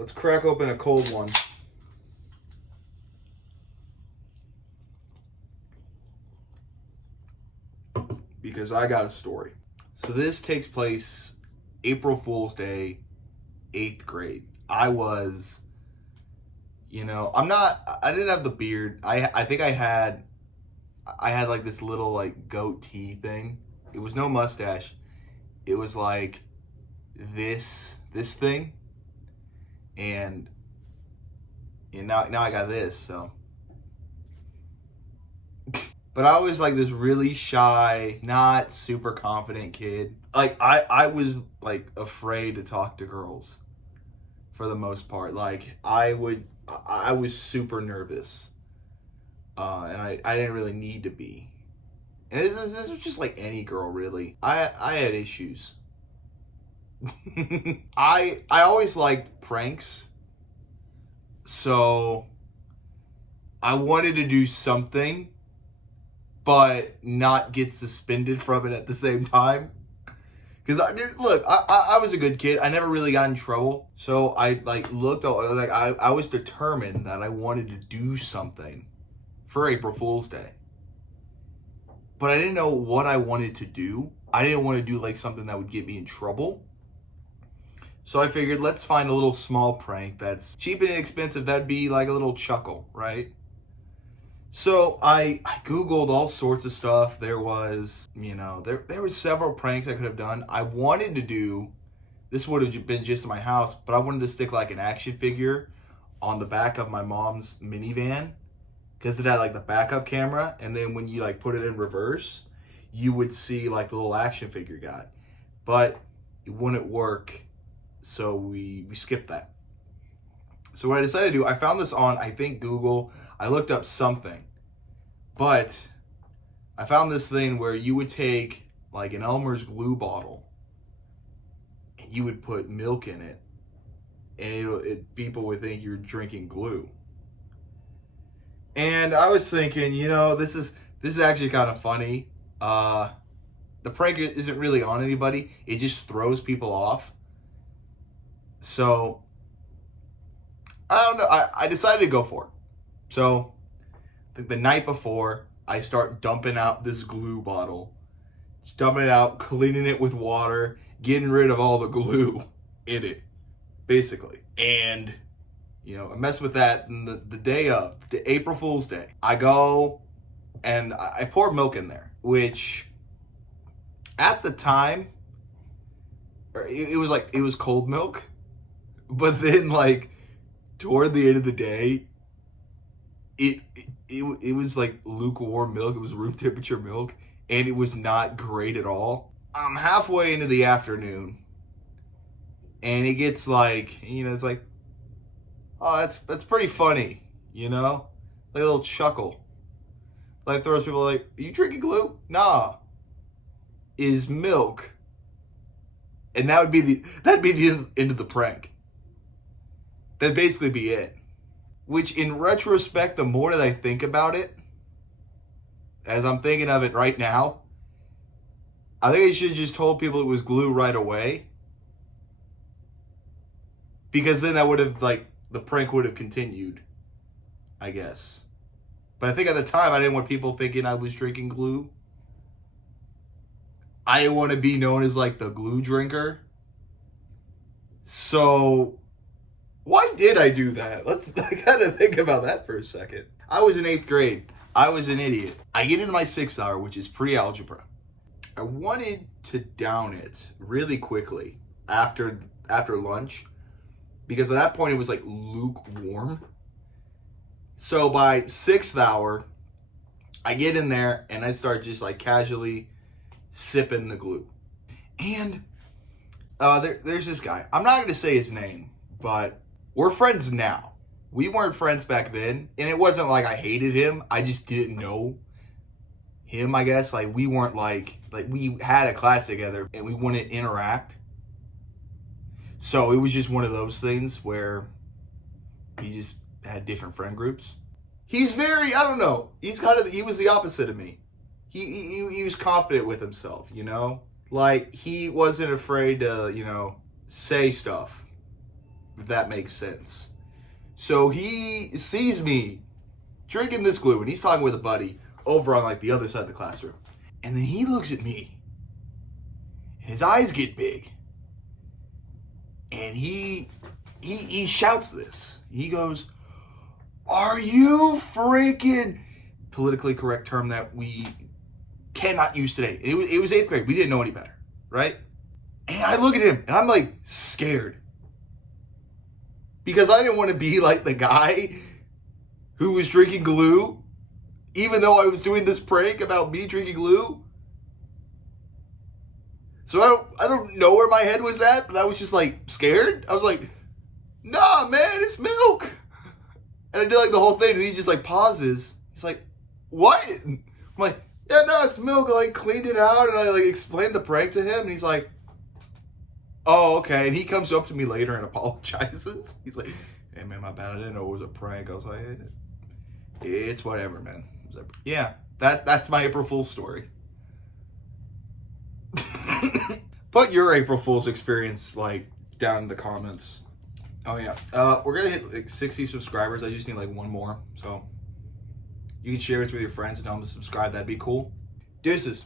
Let's crack open a cold one. Because I got a story. So this takes place April Fool's Day, 8th grade. I was, I didn't have the beard. I think I had like this little like goatee thing. It was no mustache. It was like this thing. And now I got this, so. But I was like this really shy, not super confident kid. Like I was like afraid to talk to girls for the most part. Like I was super nervous. And I didn't really need to be. And this was just like any girl really. I had issues. I always liked pranks. So I wanted to do something but not get suspended from it at the same time. Because I was a good kid. I never really got in trouble. So I I was determined that I wanted to do something for April Fool's Day. But I didn't know what I wanted to do. I didn't want to do like something that would get me in trouble. So I figured, let's find a little small prank that's cheap and inexpensive. That'd be like a little chuckle, right? So I Googled all sorts of stuff. There was, there was several pranks I could have done. I wanted to do, this would have been just in my house, but I wanted to stick like an action figure on the back of my mom's minivan because it had like the backup camera. And then when you like put it in reverse, you would see like the little action figure guy. But it wouldn't work. So we skipped that. So what I decided to do, I found this on, I think, Google. I looked up something, but I found this thing where you would take like an Elmer's glue bottle and you would put milk in it, and people would think you're drinking glue. And I was thinking, this is actually kind of funny. The prank isn't really on anybody. It just throws people off. So I don't know. I decided to go for it. So I think the night before, I start dumping out this glue bottle. Just dumping it out, cleaning it with water, getting rid of all the glue in it, basically. And, I mess with that. And the day of, the April Fool's Day, I go and I pour milk in there, which at the time, it was cold milk. But then like toward the end of the day, it was like lukewarm milk. It was room temperature milk, and it was not great at all. I'm halfway into the afternoon, and it gets like, it's like, oh, that's pretty funny, like a little chuckle. Like throws people like, are you drinking glue? Nah, is milk, and that'd be the end of the prank. That'd basically be it. Which, in retrospect, the more that I think about it, as I'm thinking of it right now, I think I should have just told people it was glue right away. Because then that would have, the prank would have continued, I guess. But I think at the time, I didn't want people thinking I was drinking glue. I didn't want to be known as, the glue drinker. So why did I do that? I gotta think about that for a second. I was in 8th grade. I was an idiot. I get into my 6th hour, which is pre-algebra. I wanted to down it really quickly after lunch, because at that point it was like lukewarm. So by 6th hour, I get in there and I start just casually sipping the glue. And there's this guy. I'm not gonna say his name, but we're friends now. We weren't friends back then, and it wasn't like I hated him. I just didn't know him, I guess. We weren't we had a class together, and we wouldn't interact. So it was just one of those things where we just had different friend groups. He's very, I don't know. He was the opposite of me. He was confident with himself, He wasn't afraid to, say stuff that makes sense. So he sees me drinking this glue, and he's talking with a buddy over on like the other side of the classroom. And then he looks at me, and his eyes get big, and he shouts this. He goes, "Are you freaking," politically correct term that we cannot use today. It was 8th grade. We didn't know any better, right? And I look at him, and I'm like scared. Because I didn't want to be like the guy who was drinking glue, even though I was doing this prank about me drinking glue. So I don't know where my head was at, but I was just like scared. I was like, "Nah, man, it's milk." And I did like the whole thing, and he just like pauses. He's like, "What?" I'm like, "Yeah, no, it's milk." I like cleaned it out, and I like explained the prank to him, and he's like, "Oh, okay." And he comes up to me later and apologizes. He's like, "Hey, man, my bad. I didn't know it was a prank." I was like, "It's whatever, man." Yeah, that's my April Fool's story. Put your April Fool's experience like down in the comments. Oh yeah, we're gonna hit like 60 subscribers. I just need like one more, so you can share this with your friends and tell them to subscribe. That'd be cool. Deuces.